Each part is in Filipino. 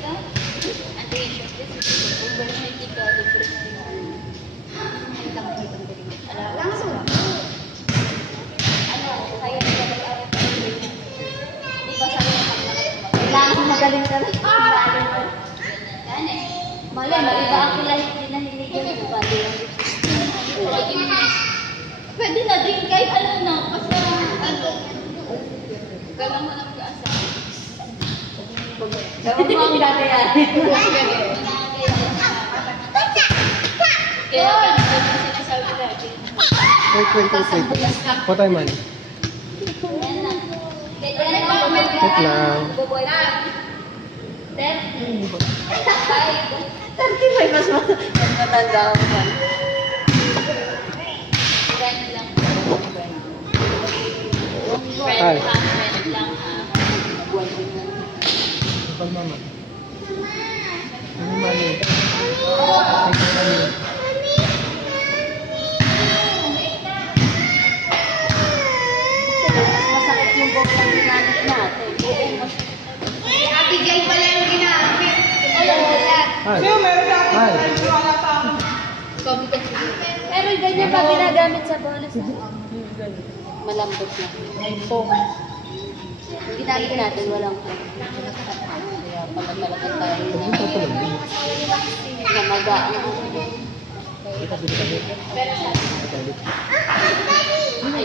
ka? Anti-issue. Over na hindi ka. Langsung. Ano, kaya nagagay-awit ka rin. Di ba sabi na kailangan magaling ka rin. Gane. Mali, maiba ang kilahit din na hiligan. Bali yung pwede na din kahit ano na. Basta ano. Galang mo na mag-aasama. Gawin mo ang dati yan. Kaya sinasabi natin. Wait. What time man? Wait lang. 35 mas matanda ako man. Friend lang. Friend lang ha. Kapag mama. Ano mali? Masakit yung buhok ng ginamit natin. Ate Jay pala yung ginamit. Hi. Pero ganyan pa ginagamit sa bolos. Malambot lang. Ginamit natin, walang kaya pala talaga tayo na magaan.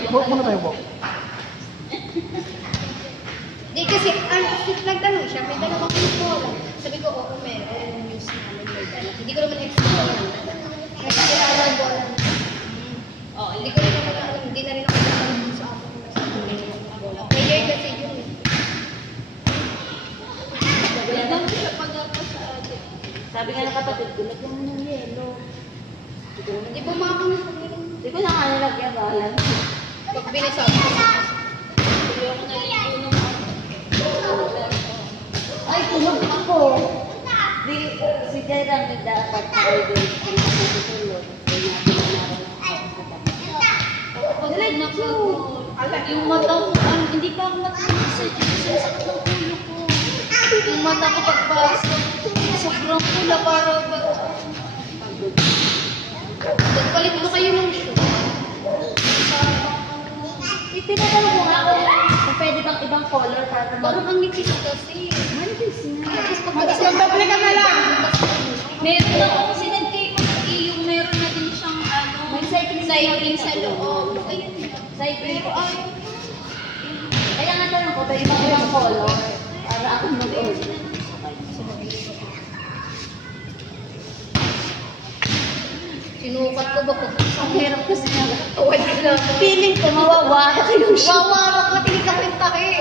Walk muna tayo, walk. Di kasi, nagtanong siya, may dalawang bola. Sabi ko, oo, meron news namin may dala. Hindi ko naman explain. Kasi dalawang bola. Oo, hindi ko rin naman alam. Hindi na rin ako alam sa ako kung nasa may bola. Player kasi yun. Sabi nga ng kapatid ko, lagyan mo ng yelo. Hindi po makakamit pag nilong. Hindi ko na nga nilagyan, bahalan. Pag binisabi ko. Hindi ako naligo ng ay, tulog ako. Di, si Jairam dapat order kung nakatutulog. Kaya natin na ako. Yung mata ko, hindi pa ako matulog sa sakit ng ulo ko. Yung mata ko pagpasok, sobrang pula para ba? Nagpalit mo kayo ng shoe. Tinatanong mo nga kung pwede bang ibang color para Parang ang nipis kasi. manipis na. Tapos magdable ka na lang. Meron ako sinend kay Kuya yung meron na din siyang ano, may cycling sa loob. Ayun. Cycling ko. Kaya nga tanong ko, pwede bang ibang color para ako mag-order. Sinukat ko ba po? Ang hirap kasi nga. Tawad ka lang. Feeling ko mawawara ko yung shoe. Wawarak na tinikapit tayo.